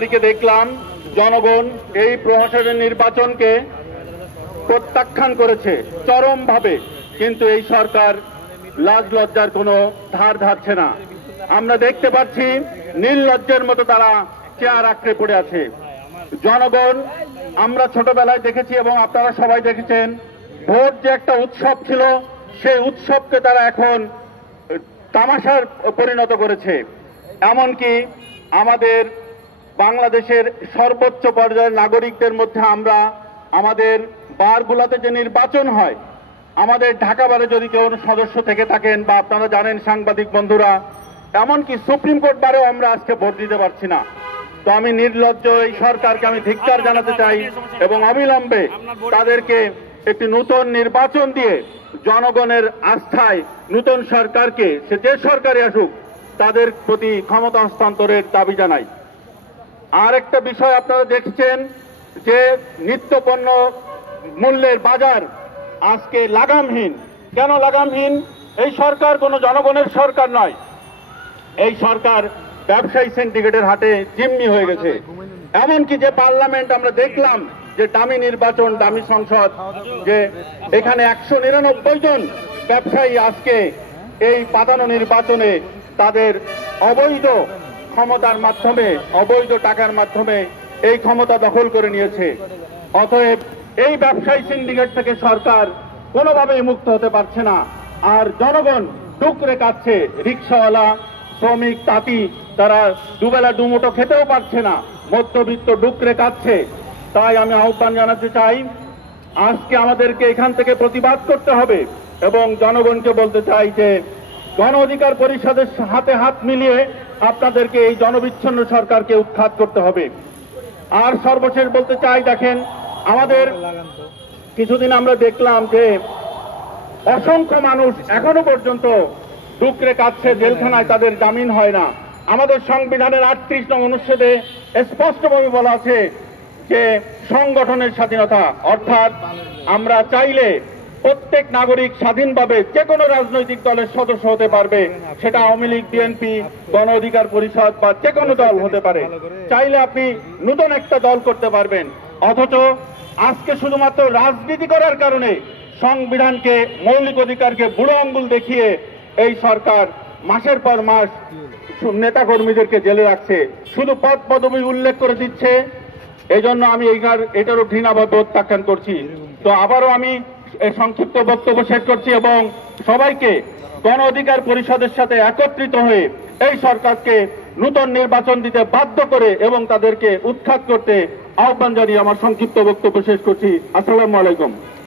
দেখলাম জনগণ এই প্রশাসনের নির্বাচনকে প্রত্যাখ্যান করেছে চরমভাবে, কিন্তু এই সরকার লাজ লজ্জার কোনো ধার ধারছে না। আমরা দেখতে পাচ্ছি নির্লজ্জের মতো তারা চেয়ার আঁকড়ে পড়ে আছে। জনগণ, আমরা ছোটবেলায় দেখেছি এবং আপনারা সবাই দেখেছেন, ভোট যে একটা উৎসব ছিল, সেই উৎসবকে তারা এখন তামাশার পরিণত করেছে। এমনকি আমাদের বাংলাদেশের সর্বোচ্চ পর্যায়ের নাগরিকদের মধ্যে আমরা আমাদের বারগুলোতে যে নির্বাচন হয়, আমাদের ঢাকা বারে যদি কেউ সদস্য থেকে থাকেন বা আপনারা জানেন সাংবাদিক বন্ধুরা, এমনকি সুপ্রিম কোর্ট বারেও আমরা আজকে ভোট দিতে পারছি না। তো আমি নির্লজ্জ এই সরকারকে আমি ধিক্কার জানাতে চাই এবং অবিলম্বে তাদেরকে একটি নতুন নির্বাচন দিয়ে জনগণের আস্থায় নতুন সরকারকে, সে যে সরকারই আসুক, তাদের প্রতি ক্ষমতা হস্তান্তরের দাবি জানাই। আর একটা বিষয় আপনারা দেখছেন যে নিত্যপণ্য মূল্যের বাজার আজকে লাগামহীন। কেন লাগামহীন? এই সরকার কোনো জনগণের সরকার নয়, এই সরকার ব্যবসায়ী সিন্ডিকেটের হাতে জিম্মি হয়ে গেছে। এমনকি যে পার্লামেন্ট আমরা দেখলাম যে দামি নির্বাচন, দামি সংসদ, যে এখানে 199 জন ব্যবসায়ী আজকে এই পাতানো নির্বাচনে তাদের অবৈধ ক্ষমতার মাধ্যমে, অবৈধ টাকার মাধ্যমে এই ক্ষমতা দখল করে নিয়েছে। অতএব এই ব্যবসায়ী সিন্ডিকেট থেকে সরকার কোনোভাবেই মুক্ত হতে পারছে না। আর জনগণ ডুকরে কাটছে, রিক্সাওয়ালা, শ্রমিক, তাঁতি, তারা দুবেলা দুমুঠো খেতেও পারছে না, মধ্যবিত্ত ডুকরে কাটছে। তাই আমি আহ্বান জানাতে চাই, আজকে আমাদেরকে এখান থেকে প্রতিবাদ করতে হবে এবং জনগণকে বলতে চাই যে গণ অধিকার পরিষদের হাতে হাত মিলিয়ে আপনাদেরকে এই জনবিচ্ছিন্ন সরকারকে উৎখাত করতে হবে। আর সর্বশেষ বলতে চাই, দেখেন আমাদের কিছুদিন আমরা দেখলাম যে অসংখ্য মানুষ এখনো পর্যন্ত ডুকরে কাটছে, জেলখানায় তাদের জামিন হয় না। আমাদের সংবিধানের 38 নং অনুচ্ছেদে স্পষ্টভাবে বলা আছে যে সংগঠনের স্বাধীনতা, অর্থাৎ আমরা চাইলে প্রত্যেক নাগরিক স্বাধীনভাবে যে কোনো রাজনৈতিক দলের সদস্য হতে পারবে, সেটা আওয়ামী লীগ, বিএনপি, গণ অধিকার পরিষদ বা যে কোনো দল হতে পারে। চাইলে আপনি নতুন একটা দল করতে পারবেন। অথচ আজকে শুধুমাত্র রাজনীতি করার কারণে সংবিধানকে, মৌলিক অধিকারকে বুড়ো আঙ্গুল দেখিয়ে এই সরকার মাসের পর মাস নেতা কর্মীদেরকে জেলে রাখছে, শুধু পদ পদবি উল্লেখ করে দিচ্ছে। এই জন্য আমি এটারও ঘৃণাভাবে প্রত্যাখ্যান করছি। তো আবারও আমি সংক্ষিপ্ত বক্তব্য শেষ করছি এবং সবাইকে গণ অধিকার পরিষদের সাথে একত্রিত হয়ে এই সরকারকে নতুন নির্বাচন দিতে বাধ্য করে এবং তাদেরকে উৎখাত করতে আহ্বান জানিয়ে আমার সংক্ষিপ্ত বক্তব্য শেষ করছি। আসসালামু আলাইকুম।